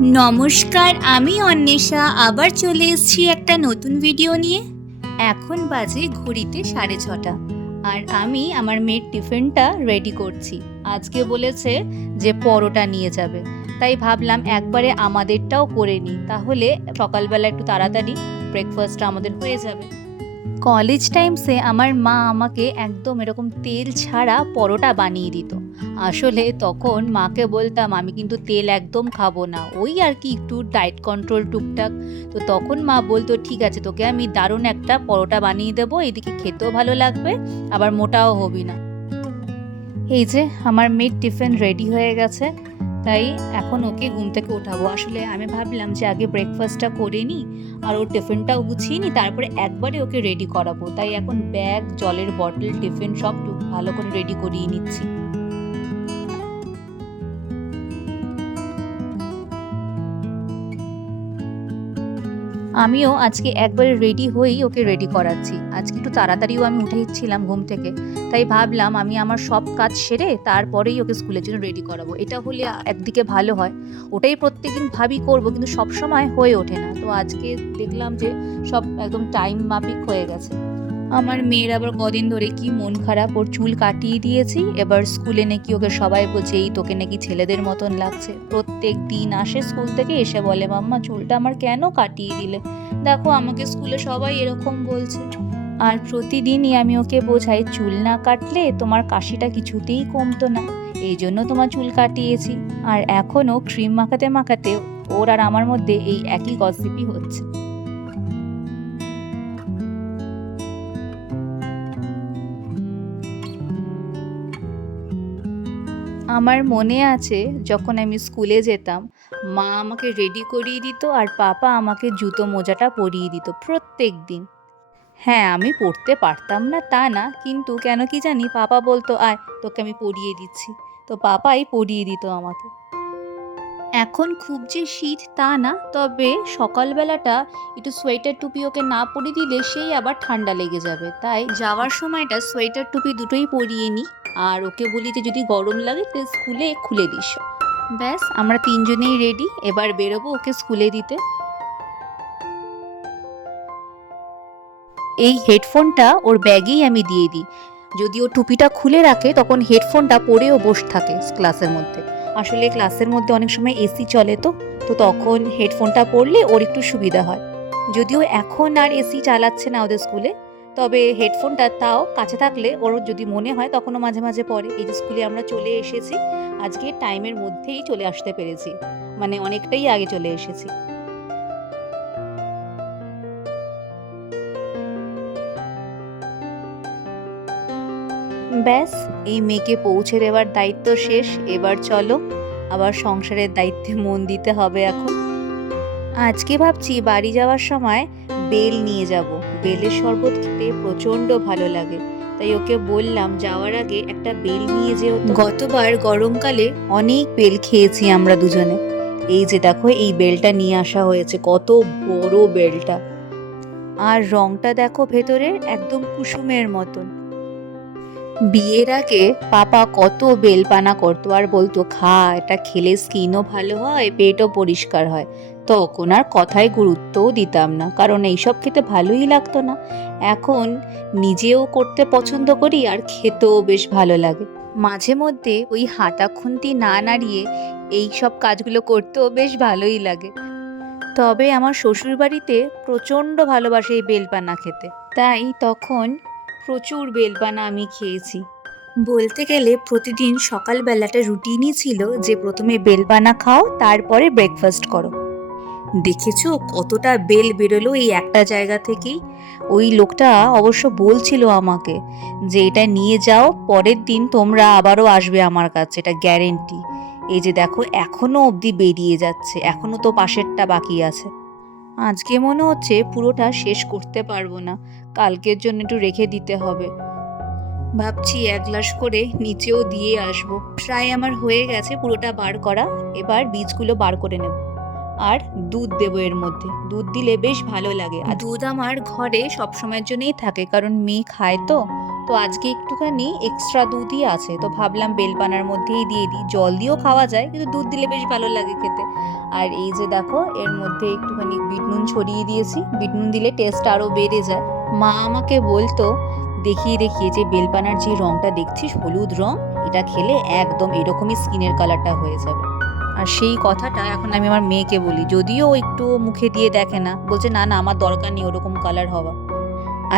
নমস্কার, আমি অন্বেষা আবার চলে এসেছি একটা নতুন ভিডিও নিয়ে। এখন বাজে ঘড়িতে 6:30 আর আমি আমার মেয়ের টিফিনটা রেডি করছি। আজকে বলেছে যে পরোটা নিয়ে যাবে, তাই ভাবলাম একবারে আমাদেরটাও করে নিই, তাহলে সকালবেলা একটু তাড়াতাড়ি ব্রেকফাস্টটা আমাদের হয়ে যাবে। কলেজ টাইমসে আমার মা আমাকে একদম এরকম তেল ছাড়া পরোটা বানিয়ে দিত। আসলে তখন মাকে বলতাম আমি কিন্তু তেল একদম খাবো না, ওই আর কি একটু ডায়েট কন্ট্রোল টুকটাক। তো তখন মা বলতো ঠিক আছে, তোকে আমি দারুণ একটা পরোটা বানিয়ে দেবো, এদিকে খেতেও ভালো লাগবে, আবার মোটাও হবি না। এই যে আমার মেয়ের টিফিন রেডি হয়ে গেছে, তাই এখন ওকে ঘুম থেকে ওঠাবো। আসলে আমি ভাবলাম যে আগে ব্রেকফাস্টটা করে নিই আর ওর টিফিনটাও গুছিয়ে নিই, তারপরে একবারে ওকে রেডি করাবো। তাই এখন ব্যাগ, জলের বটল, টিফিন সব ভালো করে রেডি করিয়ে নিচ্ছি। আমিও আজকে একবারে রেডি হয়েই ওকে রেডি করাচ্ছি। আজকে একটু তাড়াতাড়িও আমি উঠেছিলাম ঘুম থেকে, তাই ভাবলাম আমি আমার সব কাজ সেরে তারপরেই ওকে স্কুলের জন্য রেডি করাবো। এটা হলে একদিকে ভালো হয়, ওটাই প্রত্যেকদিন ভাবি করব, কিন্তু সবসময় হয়ে ওঠে না। তো আজকে দেখলাম যে সব একদম টাইম মাফিক হয়ে গেছে। আমার মেয়ের আবার কদিন ধরে কি মন খারাপ, ওর চুল কাটিয়ে দিয়েছি, এবার স্কুলে নাকি ওকে সবাই বলছে এই তোকে নাকি ছেলেদের মতন লাগছে। প্রত্যেক দিন আসে স্কুল থেকে, এসে বলে মাম্মা চুলটা আমার কেন কাটিয়ে দিলে, দেখো আমাকে স্কুলে সবাই এরকম বলছে। আর প্রতিদিনই আমি ওকে বোঝাই চুল না কাটলে তোমার কাশিটা কিছুতেই কমতো না, এই জন্য তোমার চুল কাটিয়েছি। আর এখনও ক্রিম মাখাতে মাখাতে ওর আর আমার মধ্যে এই একই গসিপই হচ্ছে। আমার মনে আছে যখন আমি স্কুলে যেতাম, মা আমাকে রেডি করিয়ে দিত আর পাপা আমাকে জুতো মোজাটা পরিয়ে দিত প্রত্যেক দিন। হ্যাঁ, আমি পড়তে পারতাম না তা না, কিন্তু কেন কি জানি পাপা বলতো আয় তোকে আমি পরিয়ে দিচ্ছি, তো পাপাই পরিয়ে দিত আমাকে। এখন খুব যে শীত তা না, তবে সকালবেলাটা একটু সোয়েটার টুপি ওকে না পরিয়ে দিলে সেই আবার ঠান্ডা লেগে যাবে, তাই যাওয়ার সময়টা সোয়েটার টুপি দুটোই পরিয়ে নিই। আর ওকে বলি যে যদি গরম লাগে তো স্কুলে খুলে দিস। ব্যাস আমরা তিনজনেই রেডি, এবার বেরোবো ওকে স্কুলে দিতে। এই হেডফোনটা ওর ব্যাগেই আমি দিয়ে দিই, যদি ও টুপিটা খুলে রাখে তখন হেডফোনটা পরেও বসে থাকে ক্লাসের মধ্যে। আসলে ক্লাসের মধ্যে অনেক সময় এসি চলে, তো তো তখন হেডফোনটা পরলে ওর একটু সুবিধা হয়। যদিও এখন আর এসি চালাচ্ছে না ওদের স্কুলে, তবে হেডফোনটা তাও কাছে থাকলে ওর যদি মনে হয় তখনও মাঝে মাঝে পরে। এই যে স্কুলে আমরা চলে এসেছি, আজকে টাইমের মধ্যেই চলে আসতে পেরেছি, মানে অনেকটাই আগে চলে এসেছি। ব্যাস এই মেয়েকে পৌঁছে দেওয়ার দায়িত্ব শেষ, এবার চলো আবার সংসারের দায়িত্বে মন দিতে হবে এখন। আজকে ভাবছি বাড়ি যাওয়ার সময় বেল নিয়ে যাব, বেলের শরবত খেতে প্রচণ্ড ভালো লাগে, তাই ওকে বললাম যাওয়ার আগে একটা বেল নিয়ে যেও তো। গতবার গরমকালে অনেক বেল খেয়েছি আমরা দুজনে। এই যে দেখো এই বেলটা নিয়ে আসা হয়েছে, কত বড় বেলটা, আর রংটা দেখো ভেতরের একদম কুসুমের মতন। বিয়ের আগে পাপা কত বেলপানা করতো আর বলতো খা, এটা খেলে স্কিনও ভালো হয়, পেটও পরিষ্কার হয়। তখন আর কথায় গুরুত্বও দিতাম না, কারণ এইসব খেতে ভালোই লাগতো না। এখন নিজেও করতে পছন্দ করি আর খেতেও বেশ ভালো লাগে। মাঝে মধ্যে ওই হাঁটা খুন্তি না নাড়িয়ে এই সব কাজগুলো করতেও বেশ ভালোই লাগে। তবে আমার শ্বশুরবাড়িতে প্রচণ্ড ভালোবাসে এই বেলপানা খেতে, তাই তখন প্রচুর বেলপানা আমি খেয়েছি। বলতে গেলে প্রতিদিন সকালবেলাটা রুটিনই ছিল যে প্রথমে বেলপানা খাও, তারপরে ব্রেকফাস্ট করো। দেখেছো কতটা বেল বেরোলো এই একটা জায়গা থেকেই। ওই লোকটা অবশ্য বলছিল আমাকে যে এটা নিয়ে যাও, পরের দিন তোমরা আবারও আসবে আমার কাছে, এটা গ্যারেন্টি। এই যে দেখো এখনো অবধি বেরিয়ে যাচ্ছে, এখনো তো পাশেরটা বাকি আছে। আজকে মনে হচ্ছে পুরোটা শেষ করতে পারবো না, কালকের জন্য একটু রেখে দিতে হবে। ভাবছি এক গ্লাস করে নিচেও দিয়ে আসবো। প্রায় আমার হয়ে গেছে পুরোটা বার করা, এবার বীজগুলো বার করে নেব। আর দুধ দেবো এর মধ্যে। দুধ দিলে বেশ ভালো লাগে। আর দুধ আমার ঘরে সবসময়ের জন্যই থাকে, কারণ মেয়ে খায় তো। তো আজকে একটুখানি এক্সট্রা দুধই আছে, তো ভাবলাম বেলপানার মধ্যেই দিয়ে দিই। জল দিয়েও খাওয়া যায়, কিন্তু দুধ দিলে বেশ ভালো লাগে খেতে। আর এই যে দেখো, এর মধ্যে একটুখানি বিট নুন ছড়িয়ে দিয়েছি। বিট নুন দিলে টেস্ট আরও বেড়ে যায়। মা আমাকে বলতো দেখিয়ে দেখিয়ে যে বেলপানার যে রঙটা দেখছিস, হলুদ রং, এটা খেলে একদম এরকমই স্কিনের কালারটা হয়ে যাবে। আর সেই কথাটা এখন আমি আমার মেয়েকে বলি, যদিও ও একটু মুখে দিয়ে দেখে না, বলছে না না আমার দরকার নেই ওরকম কালার হওয়া।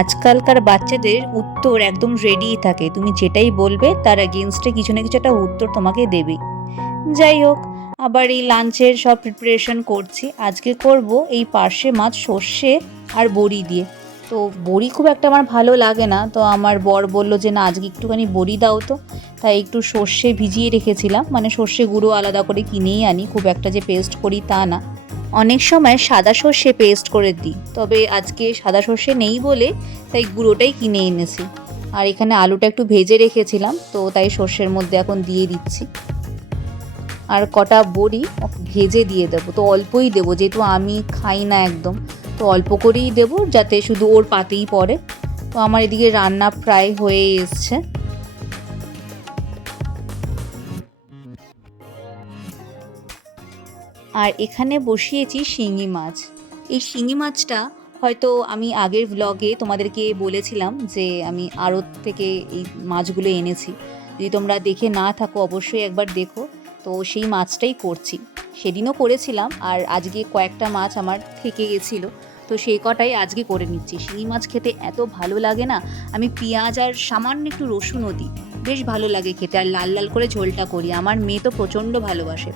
আজকালকার বাচ্চাদের উত্তর একদম রেডিই থাকে, তুমি যেটাই বলবে তার এগেনস্টে কিছু না কিছু একটা উত্তর তোমাকে দেবেই। যাই হোক, আবার এই লাঞ্চের সব প্রিপারেশন করছি। আজকে করব এই পার্শে মাছ সর্ষে আর বড়ি দিয়ে। তো বড়ি খুব একটা আমার ভালো লাগে না, তো আমার বর বলল যে না আজকে একটুখানি বড়ি দাও তো। তাই একটু সর্ষে ভিজিয়ে রেখেছিলাম, মানে সর্ষে গুঁড়ো আলাদা করে কিনেই আনি, খুব একটা যে পেস্ট করি তা না। অনেক সময় সাদা সর্ষে পেস্ট করে দিই, তবে আজকে সাদা সর্ষে নেই বলে তাই গুঁড়োটাই কিনে এনেছি। আর এখানে আলুটা একটু ভেজে রেখেছিলাম, তো তাই সর্ষের মধ্যে এখন দিয়ে দিচ্ছি। আর কটা বড়ি ভেজে দিয়ে দেবো, তো অল্পই দেবো যেহেতু আমি খাই না একদম, তো অল্প করেই দেবো যাতে শুধু ওর পাতেই পড়ে। তো আমার এদিকে রান্না প্রায় হয়ে এসছে। আর এখানে বসিয়েছি শিঙি মাছ। এই শিঙি মাছটা হয়তো আমি আগের ভ্লগে তোমাদেরকে বলেছিলাম যে আমি আড়ত থেকে এই মাছগুলো এনেছি। যদি তোমরা দেখে না থাকো অবশ্যই একবার দেখো। তো সেই মাছটাই করছি, সেদিনও করেছিলাম, আর আজকে কয়েকটা মাছ আমার থেকে গেছিলো, তো সেই কটাই আজকে করে নিচ্ছি। শিঙি মাছ খেতে এত ভালো লাগে না, আমি পেঁয়াজ আর সামান্য একটু রসুনও দিই, বেশ ভালো লাগে খেতে। আর লাল লাল করে ঝোলটা করি, আমার মেয়ে তো প্রচণ্ড ভালোবাসে।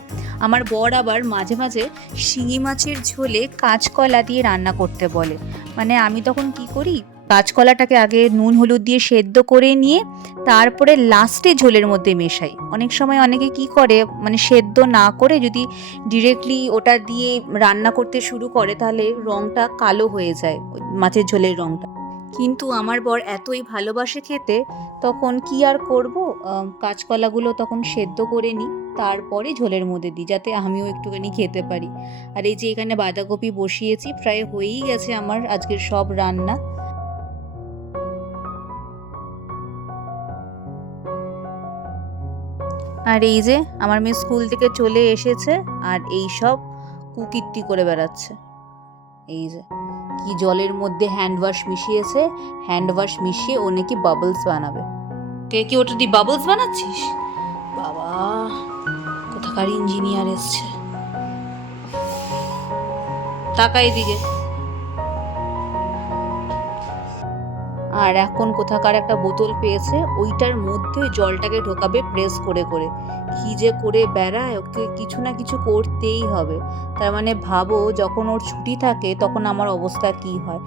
আমার বর আবার মাঝে মাঝে শিঙি মাছের ঝোলে কাঁচকলা দিয়ে রান্না করতে বলে। মানে আমি তখন কি করি, কাঁচকলাটাকে আগে নুন হলুদ দিয়ে সেদ্ধ করে নিয়ে তারপরে লাস্টে ঝোলের মধ্যে মেশাই। অনেক সময় অনেকে কি করে, মানে সেদ্ধ না করে যদি ডিরেক্টলি ওটা দিয়ে রান্না করতে শুরু করে তাহলে রঙটা কালো হয়ে যায়, মাছের ঝোলের রঙটা। কিন্তু আমার বর এতই ভালোবাসে খেতে, তখন কি আর করব, কাঁচকলাগুলো তখন সেদ্ধ করে নিই, তারপরে ঝোলের মধ্যে দিই যাতে আমিও একটুখানি খেতে পারি। আর এই যে এখানে বাঁধাকপি বসিয়েছি, প্রায় হয়েই গেছে আমার আজকের সব রান্না। আর এই যে আমার মেয়ে স্কুল থেকে চলে এসেছে, আর এই সব কুকীর্তি করে বেড়াচ্ছে। এই যে কি জলের মধ্যে হ্যান্ড ওয়াশ মিশিয়েছে, হ্যান্ড ওয়াশ মিশিয়ে ও নাকি বাবলস বানাবে। কে কি ওটা দিয়ে বাবলস বানাচ্ছিস? বাবা, কোথাকার ইঞ্জিনিয়ার এসছে। তাকা এদিকে। আর এখন কোথাকার একটা বোতল পেয়েছে, ওইটার মধ্যে জলটাকে ঢোকাবে প্রেস করে করে। কি যে করে বেড়ায়, ওকে কিছু না কিছু করতেই হবে। তার মানে ভাবো যখন ওর ছুটি থাকে তখন আমার অবস্থা কি হয়।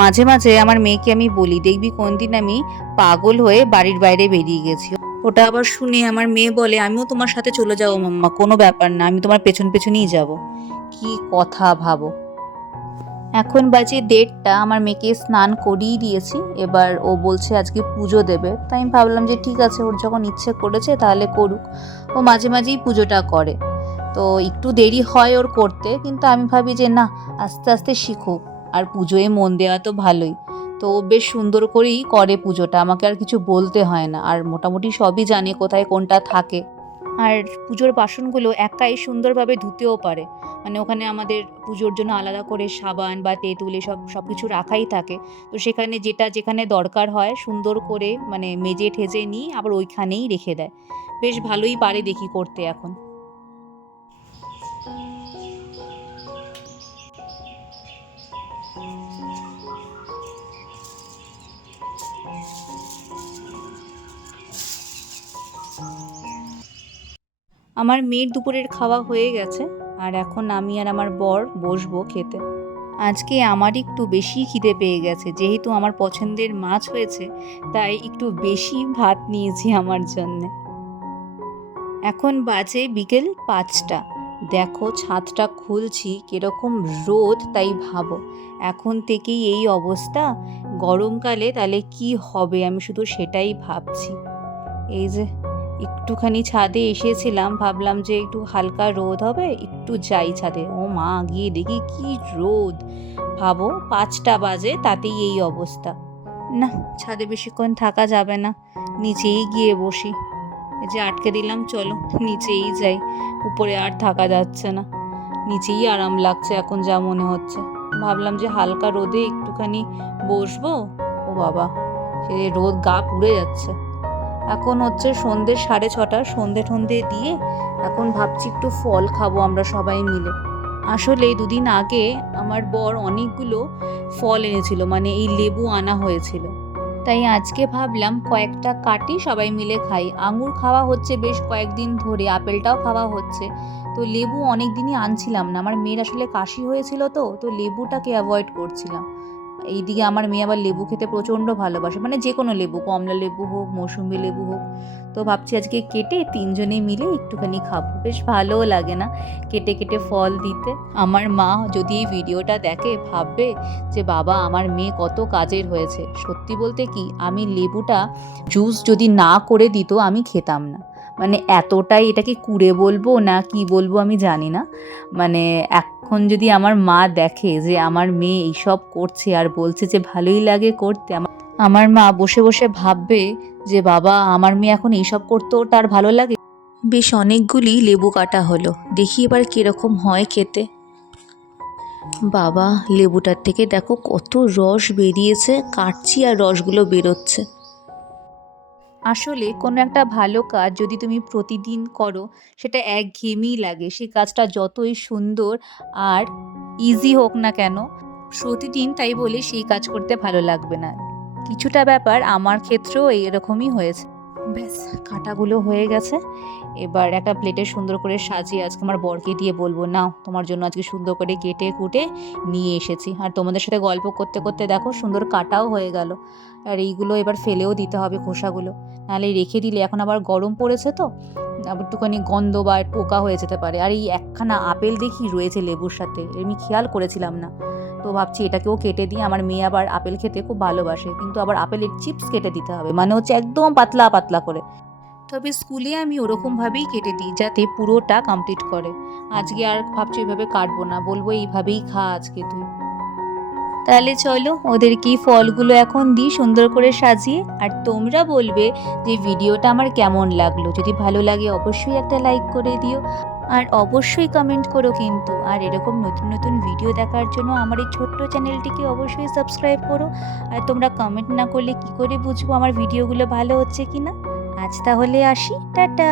মাঝে মাঝে আমার মেয়েকে আমি বলি, দেখবি কোনদিন আমি পাগল হয়ে বাড়ির বাইরে বেরিয়ে গেছি। ওটা আবার শুনে আমার মেয়ে বলে, আমিও তোমার সাথে চলে যাবো মাম্মা, কোনো ব্যাপার না, আমি তোমার পেছন পেছনেই যাব। কি কথা ভাবো। এখন বাজে 1:30, আমার মেয়েকে স্নান করিয়ে দিয়েছি, এবার ও বলছে আজকে পুজো দেবে। তাই আমি ভাবলাম যে ঠিক আছে, ওর যখন ইচ্ছে করেছে তাহলে করুক। ও মাঝে মাঝেই পুজোটা করে, তো একটু দেরি হয় ওর করতে, কিন্তু আমি ভাবি যে না, আস্তে আস্তে শিখুক। আর পুজোয় মন দেওয়া তো ভালোই, তো ও বেশ সুন্দর করেই করে পুজোটা, আমাকে আর কিছু বলতে হয় না। আর মোটামুটি সবই জানে কোথায় কোনটা থাকে। আর পুজোর বাসনগুলো একাই সুন্দরভাবে ধুতেও পারে, মানে ওখানে আমাদের পুজোর জন্য আলাদা করে সাবান বা তেঁতুল এসব সব কিছু রাখাই থাকে। তো সেখানে যেটা যেখানে দরকার হয় সুন্দর করে মানে মেজে ঠেজে নিয়ে আবার ওইখানেই রেখে দেয়। বেশ ভালোই পারে দেখি করতে এখন। আমার মেয়ের দুপুরের খাওয়া হয়ে গেছে, আর এখন আমি আর আমার বর বসবো খেতে। আজকে আমার একটু বেশি খিদে পেয়ে গেছে, যেহেতু আমার পছন্দের মাছ হয়েছে, তাই একটু বেশি ভাত নিয়েছি আমার জন্যে। এখন বাজে বিকেল 5টা। দেখো ছাদটা খুলছি, কিরকম রোদ, তাই ভাবো এখন থেকেই এই অবস্থা, গরমকালে তাহলে কি হবে, আমি শুধু সেটাই ভাবছি। এই যে একটুখানি ছাদে এসেছিলাম, ভাবলাম যে একটু হালকা রোদ হবে, একটু যাই ছাদে। ও মা, গিয়ে দেখি কি রোদ! ভাবো 5টা বাজে, তাতেই এই অবস্থা। না, ছাদে বেশিক্ষণ থাকা যাবে না, নিচেই গিয়ে বসি। এই যে আটকে দিলাম, চলো নিচেই যাই, উপরে আর থাকা যাচ্ছে না। নিচেই আরাম লাগছে এখন যা মনে হচ্ছে। ভাবলাম যে হালকা রোদে একটুখানি বসবো। ও বাবা, সে রোদ গা পুড়ে যাচ্ছে। এখন হচ্ছে সন্ধ্যে 6:30, সন্ধ্যে ঠন্ধে দিয়ে এখন ভাবছি একটু ফল খাবো আমরা সবাই মিলে। আসলে 2 দিন আগে আমার বর অনেকগুলো ফল এনেছিল, মানে এই লেবু আনা হয়েছিল। তাই আজকে ভাবলাম কয়েকটা কাটি সবাই মিলে খাই। আঙুর খাওয়া হচ্ছে বেশ কয়েকদিন ধরে, আপেলটাও খাওয়া হচ্ছে, তো লেবু অনেক দিনই আনছিলাম না। আমার মেয়ের আসলে কাশি হয়েছিল, তো লেবুটাকে অ্যাভয়েড করছিলাম। এইদিকে আমার মেয়ে আবার লেবু খেতে প্রচণ্ড ভালোবাসে, মানে যে কোনো লেবু, কমলা লেবু হোক, মৌসুম্বি লেবু হোক। তো ভাবছি আজকে কেটে 3জনে মিলে একটুখানি খাবো, বেশ ভালোও লাগে না কেটে কেটে ফল দিতে। আমার মা যদি এই ভিডিওটা দেখে ভাববে যে বাবা, আমার মেয়ে কত কাজের হয়েছে। সত্যি বলতে কি, আমি লেবুটা জুস যদি না করে দিত আমি খেতাম না। মানে এতটাই, এটাকে কুড়ে বলবো না কি বলবো আমি জানি না। মানে এখন যদি আমার মা দেখে যে আমার মেয়ে এইসব করছে আর বলছে যে ভালোই লাগে করতে, আমার মা বসে বসে ভাববে যে বাবা, আমার মেয়ে এখন এইসব করতেও তার ভালো লাগে। বেশ অনেকগুলি লেবু কাটা হলো, দেখি এবার কিরকম হয় খেতে। বাবা, লেবুটার থেকে দেখো কত রস বেরিয়েছে, কাটছি আর রসগুলো বেরোচ্ছে। আসলে কোনো একটা ভালো কাজ যদি তুমি প্রতিদিন করো, সেটা একঘেয়েমিই লাগে। সেই কাজটা যতই সুন্দর আর ইজি হোক না কেন, প্রতিদিন তাই বলে সেই কাজ করতে ভালো লাগবে না। কিছুটা ব্যাপার আমার ক্ষেত্রেও এরকমই হয়েছে। ব্যাস, কাটাগুলো হয়ে গেছে। এবার একটা প্লেটে সুন্দর করে সাজিয়ে আজকে আমার বরকে দিয়ে বলবো, নাও তোমার জন্য আজকে সুন্দর করে কেটে কুটে নিয়ে এসেছি। আর তোমাদের সাথে গল্প করতে করতে দেখো সুন্দর কাটাও হয়ে গেল। আর এইগুলো এবার ফেলেও দিতে হবে খোসাগুলো, নাহলে রেখে দিলে, এখন আবার গরম পড়েছে তো আবার একটুখানি গন্ধ বা পোকা হয়ে যেতে পারে। আর এই একখানা আপেল দেখি রয়েছে লেবুর সাথে, আমি খেয়াল করেছিলাম না। তো ভাবছি এটাকেও কেটে দিই। আমার মেয়ে আবার আপেল খেতে খুব ভালোবাসে, কিন্তু আবার আপেলের চিপস কেটে দিতে হবে, মানে হচ্ছে একদম পাতলা পাতলা করে। তবে স্কুলে আমি ওরকমভাবেই কেটে দিই যাতে পুরোটা কমপ্লিট করে। আজকে আর ভাবছি এইভাবে কাটবো না, বলবো এইভাবেই খা আজকে তুই। তাহলে চলো ওদেরকে ফলগুলো এখন দিই সুন্দর করে সাজিয়ে। আর তোমরা বলবে যে ভিডিওটা আমার কেমন লাগলো। যদি ভালো লাগে অবশ্যই একটা লাইক করে দিও, আর অবশ্যই কমেন্ট করো কিন্তু। আর এরকম নতুন নতুন ভিডিও দেখার জন্য আমার এই ছোট্ট চ্যানেলটিকে অবশ্যই সাবস্ক্রাইব করো। আর তোমরা কমেন্ট না করলে কি করে বুঝবো আমার ভিডিওগুলো ভালো হচ্ছে কিনা। আজ তাহলে আসি, টাটা।